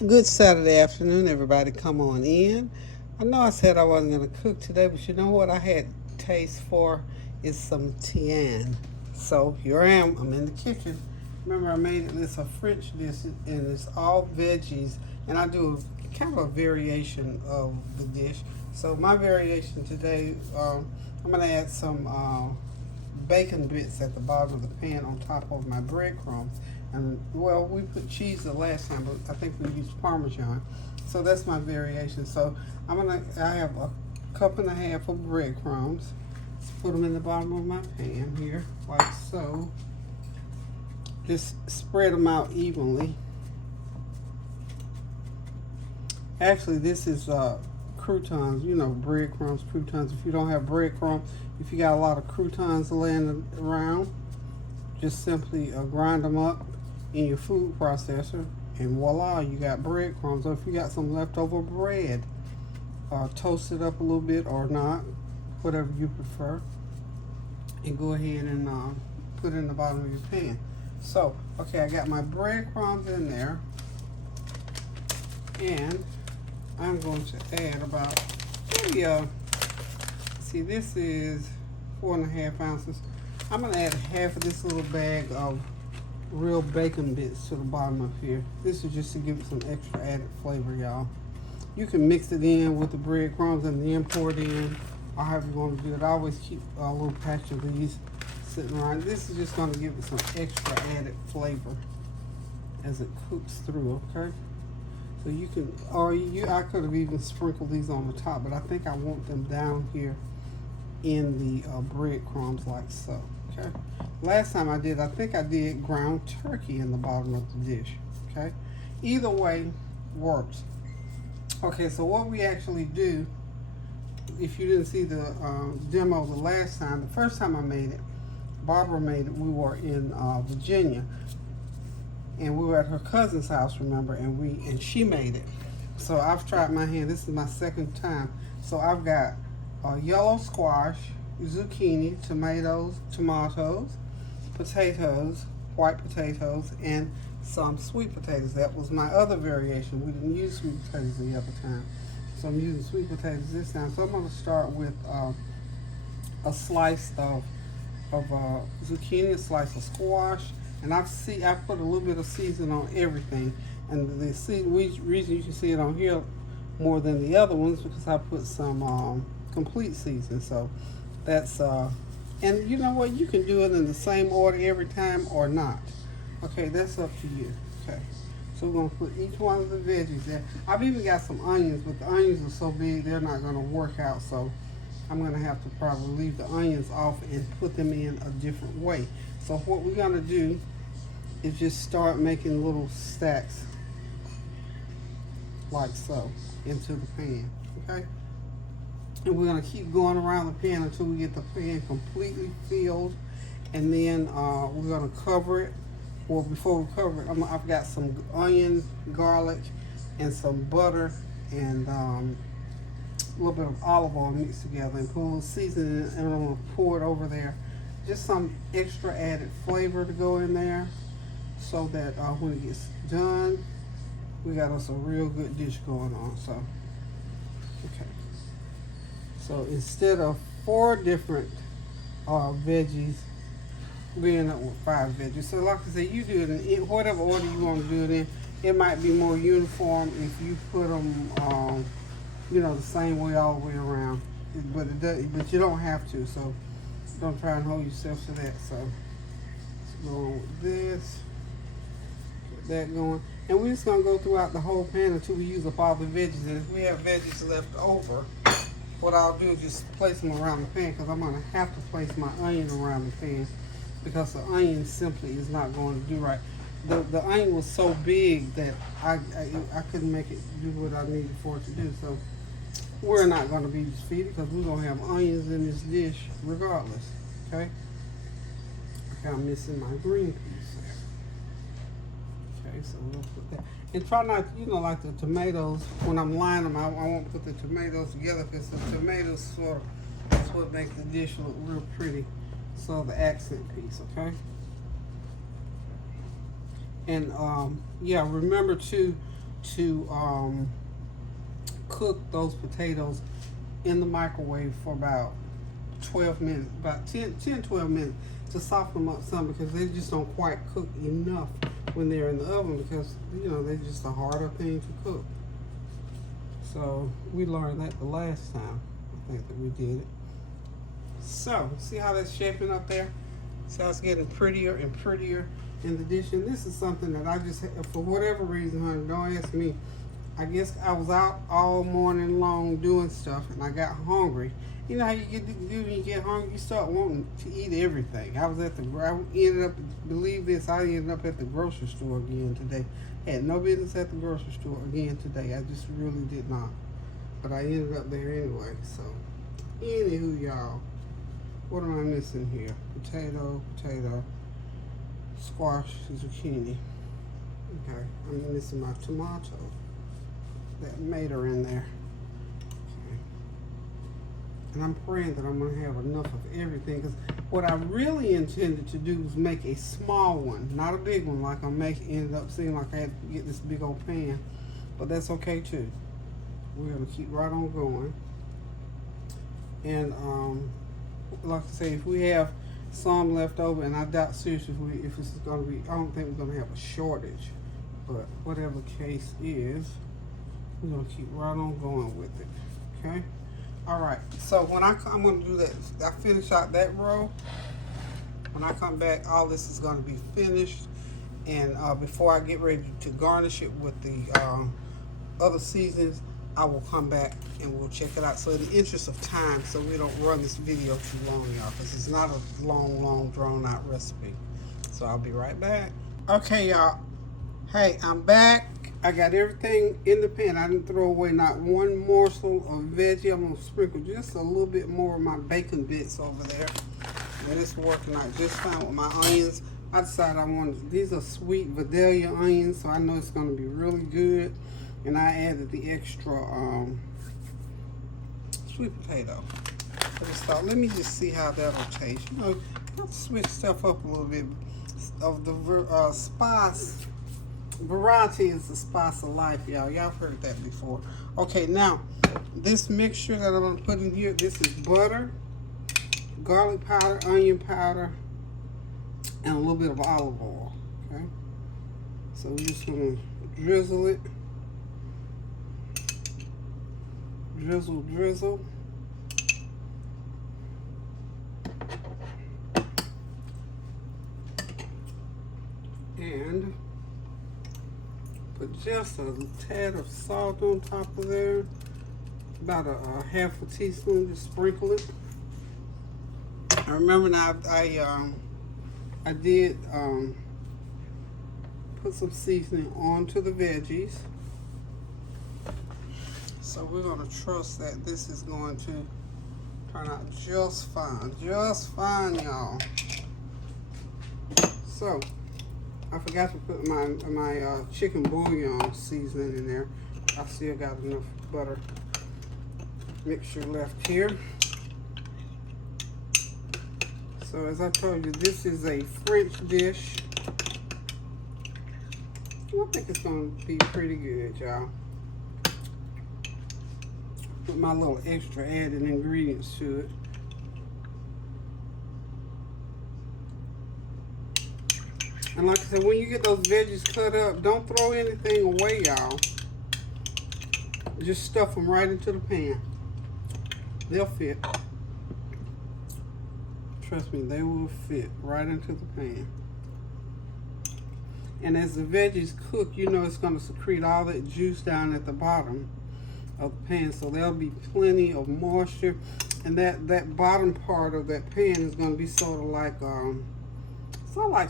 Good Saturday afternoon, everybody. Come on in. I know I said I wasn't going to cook today, but you know what I had taste for is some Tian. So here I am. I'm in the kitchen. Remember, I made it. It's a French dish, and it's all veggies. And I do kind of a variation of the dish. So my variation today, I'm going to add some bacon bits at the bottom of the pan on top of my breadcrumbs. And well, we put cheese the last time, but I think we used Parmesan. So that's my variation. So I have a cup and a half of breadcrumbs. Let's put them in the bottom of my pan here, like so. Just spread them out evenly. Actually, this is croutons, breadcrumbs, croutons. If you don't have breadcrumbs, if you got a lot of croutons laying around, just simply grind them up in your food processor, and voila, you got breadcrumbs. Or if you got some leftover bread, toast it up a little bit or not, whatever you prefer, and go ahead and put it in the bottom of your pan. So, okay, I got my breadcrumbs in there, and I'm going to add about maybe see, this is 4.5 ounces. I'm going to add half of this little bag of real bacon bits to the bottom of here. This is just to give it some extra added flavor, y'all. You can mix it in with the breadcrumbs and then pour it in, or however you want to do it. I always keep a little patch of these sitting around. This is just going to give it some extra added flavor as it cooks through, okay? So you can, I could have even sprinkled these on the top, but I think I want them down here in the breadcrumbs like so, okay? Last time I think I did ground turkey in the bottom of the dish, okay? Either way works. Okay, so what we actually do, if you didn't see the demo the last time, the first time I made it, Barbara made it, we were in Virginia, and we were at her cousin's house, remember, and she made it. So I've tried my hand. This is my second time. So I've got yellow squash, zucchini, tomatoes, potatoes, white potatoes, and some sweet potatoes. That was my other variation. We didn't use sweet potatoes the other time, so I'm using sweet potatoes this time. So I'm going to start with a slice of zucchini, a slice of squash, and I put a little bit of seasoning on everything. And the reason you can see it on here more than the other ones because I put some complete seasoning. So that's and you know what, you can do it in the same order every time or not. Okay, that's up to you. Okay, so we're gonna put each one of the veggies there. I've even got some onions, but the onions are so big they're not gonna work out, so I'm gonna have to probably leave the onions off and put them in a different way. So what we're gonna do is just start making little stacks like so into the pan, okay? And we're going to keep going around the pan until we get the pan completely filled. And then we're going to cover it. Well, before we cover it, I've got some onion, garlic, and some butter, and a little bit of olive oil mixed together, and put a little seasoning, and I'm going to pour it over there. Just some extra added flavor to go in there, so that when it gets done, we got us a real good dish going on. So, okay. So instead of 4 different veggies, we end up with 5 veggies. So like I said, you do it in whatever order you want to do it in. It might be more uniform if you put them, the same way all the way around. But you don't have to. So don't try and hold yourself to that. So let's go on with this. Get that going. And we're just going to go throughout the whole pan until we use up all the veggies. And if we have veggies left over, what I'll do is just place them around the pan, because I'm going to have to place my onion around the pan because the onion simply is not going to do right. The onion was so big that I couldn't make it do what I needed for it to do. So we're not going to be defeated because we're going to have onions in this dish regardless. Okay? Okay, I'm missing my green piece there. Okay, so we'll put that. And try not, like the tomatoes, when I'm lining them, I won't put the tomatoes together because the tomatoes that's what makes the dish look real pretty. So the accent piece, okay? And yeah, remember to to cook those potatoes in the microwave for about 12 minutes, about 10, 12 minutes, to soften them up some, because they just don't quite cook enough when they're in the oven, because, you know, they're just a harder thing to cook. So we learned that the last time, I think, that we did it. So see how that's shaping up there? So it's getting prettier and prettier in the dish. And this is something that I just, for whatever reason, honey, don't ask me. I guess I was out all morning long doing stuff, and I got hungry. You know how you get when you get hungry, you start wanting to eat everything. I ended up, believe this, I ended up at the grocery store again today. Had no business at the grocery store again today. I just really did not. But I ended up there anyway. So, anywho, y'all, what am I missing here? Potato, squash, zucchini. Okay, I'm missing my tomato. That made her in there. Okay. And I'm praying that I'm going to have enough of everything, because what I really intended to do was make a small one, not a big one like ended up seeing like I had to get this big old pan, but that's okay too. We're going to keep right on going. And like I say, if we have some left over, and I doubt seriously if this is going to be, I don't think we're going to have a shortage, but whatever the case is, we're going to keep right on going with it. Okay? All right. So when I'm going to do that, I finish out that row. When I come back, all this is going to be finished. And before I get ready to garnish it with the other seasonings, I will come back and we'll check it out. So in the interest of time, so we don't run this video too long, y'all, because it's not a long, drawn-out recipe. So I'll be right back. Okay, y'all. Hey, I'm back. I got everything in the pan. I didn't throw away not one morsel of veggie. I'm going to sprinkle just a little bit more of my bacon bits over there. And it's working out just fine with my onions. I decided these are sweet Vidalia onions, so I know it's going to be really good. And I added the extra sweet potato. I just thought, let me just see how that'll taste. You know, I'll switch stuff up a little bit. Of the spice, variety is the spice of life, y'all. Y'all heard that before. Okay, now, this mixture that I'm going to put in here, this is butter, garlic powder, onion powder, and a little bit of olive oil. Okay? So we're just going to drizzle it. Drizzle. And put just a tad of salt on top of there. About a half a teaspoon, just sprinkle it. I remember now I did put some seasoning onto the veggies. So we're going to trust that this is going to turn out just fine. Just fine, y'all. So, I forgot to put my chicken bouillon seasoning in there. I still got enough butter mixture left here. So as I told you, this is a French dish. I think it's going to be pretty good, y'all. Put my little extra added ingredients to it. And like I said, when you get those veggies cut up, don't throw anything away, y'all. Just stuff them right into the pan. They'll fit. Trust me, they will fit right into the pan. And as the veggies cook, you know it's going to secrete all that juice down at the bottom of the pan, so there'll be plenty of moisture, and that bottom part of that pan is going to be sort of like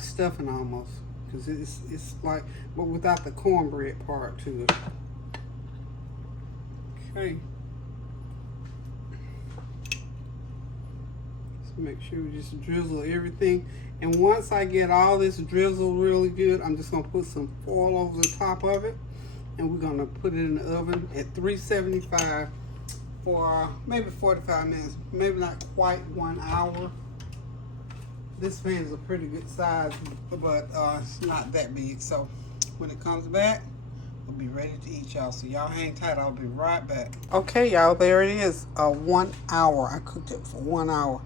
stuffing almost, because it's like, but without the cornbread part to it. Okay, so make sure we just drizzle everything, and once I get all this drizzled really good, I'm just going to put some foil over the top of it. And we're going to put it in the oven at 375 for maybe 45 minutes, maybe not quite 1 hour. This pan is a pretty good size, but it's not that big. So when it comes back, We'll be ready to eat, y'all. So y'all hang tight. I'll be right back. Okay, y'all. There it is. 1 hour. I cooked it for 1 hour.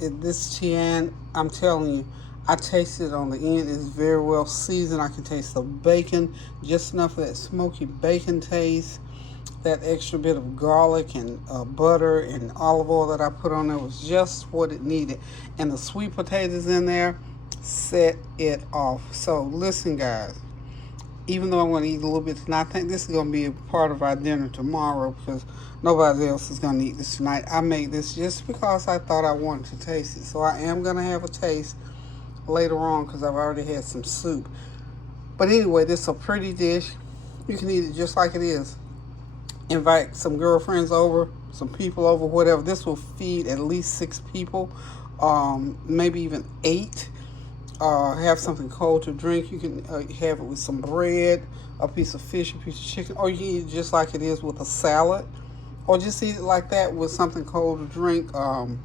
This Tian, I'm telling you, I tasted it on the end. It's very well seasoned. I can taste the bacon, just enough of that smoky bacon taste. That extra bit of garlic and butter and olive oil that I put on there was just what it needed. And the sweet potatoes in there set it off. So listen, guys, even though I'm going to eat a little bit tonight, I think this is going to be a part of our dinner tomorrow because nobody else is going to eat this tonight. I made this just because I thought I wanted to taste it. So I am going to have a taste later on because I've already had some soup. But anyway, this is a pretty dish. You can eat it just like it is. Invite some girlfriends over, some people over, whatever. This will feed at least 6 people, maybe even 8. Have something cold to drink. You can have it with some bread, a piece of fish, a piece of chicken, or you can eat it just like it is with a salad, or just eat it like that with something cold to drink, and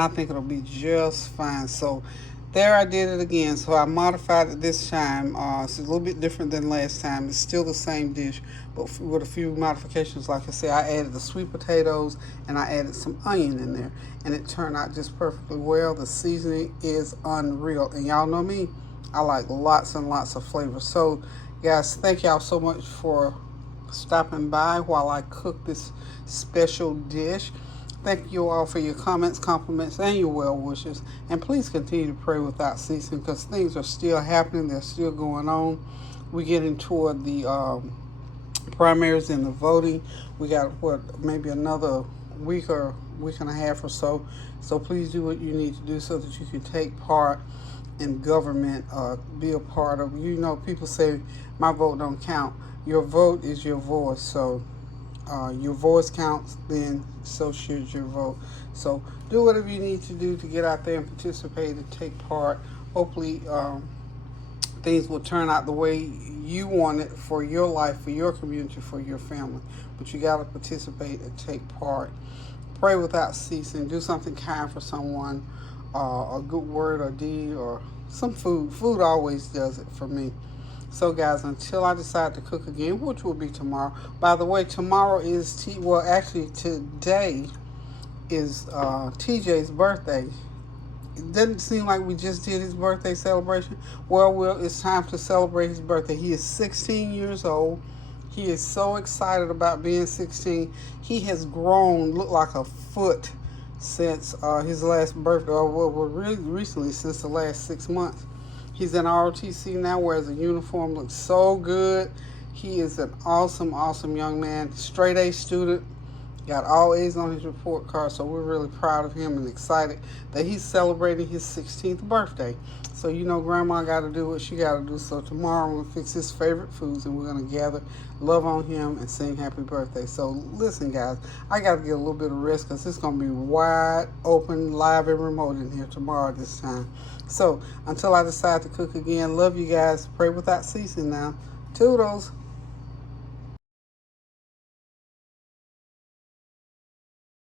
I think it'll be just fine. So there I did it again. So I modified it this time. It's a little bit different than last time. It's still the same dish, but with a few modifications. Like I said, I added the sweet potatoes and I added some onion in there, and it turned out just perfectly well. The seasoning is unreal, and y'all know me, I like lots and lots of flavor. So guys, thank y'all so much for stopping by while I cook this special dish. Thank you all for your comments, compliments, and your well wishes. And please continue to pray without ceasing because things are still happening. They're still going on. We're getting toward the primaries and the voting. We got, maybe another week or week and a half or so. So please do what you need to do so that you can take part in government, be a part of. You know, people say, my vote don't count. Your vote is your voice. So your voice counts, then so should your vote. So do whatever you need to do to get out there and participate and take part. Hopefully things will turn out the way you want it for your life, for your community, for your family. But you got to participate and take part. Pray without ceasing. Do something kind for someone, a good word or deed or some food. Food always does it for me. So guys, until I decide to cook again, which will be tomorrow. By the way, tomorrow is today is TJ's birthday. It doesn't seem like we just did his birthday celebration. Well, it's time to celebrate his birthday. He is 16 years old. He is so excited about being 16. He has grown, looked like a foot since his last birthday, or really recently, since the last 6 months. He's in ROTC now, wears a uniform, looks so good. He is an awesome, awesome young man. Straight A student, got all A's on his report card, so we're really proud of him and excited that he's celebrating his 16th birthday. So you know Grandma got to do what she got to do. So tomorrow we'll fix his favorite foods and we're going to gather, love on him, and sing happy birthday. So listen, guys, I got to get a little bit of rest because it's going to be wide open, live, and remote in here tomorrow this time. So until I decide to cook again, love you guys. Pray without ceasing now. Toodles.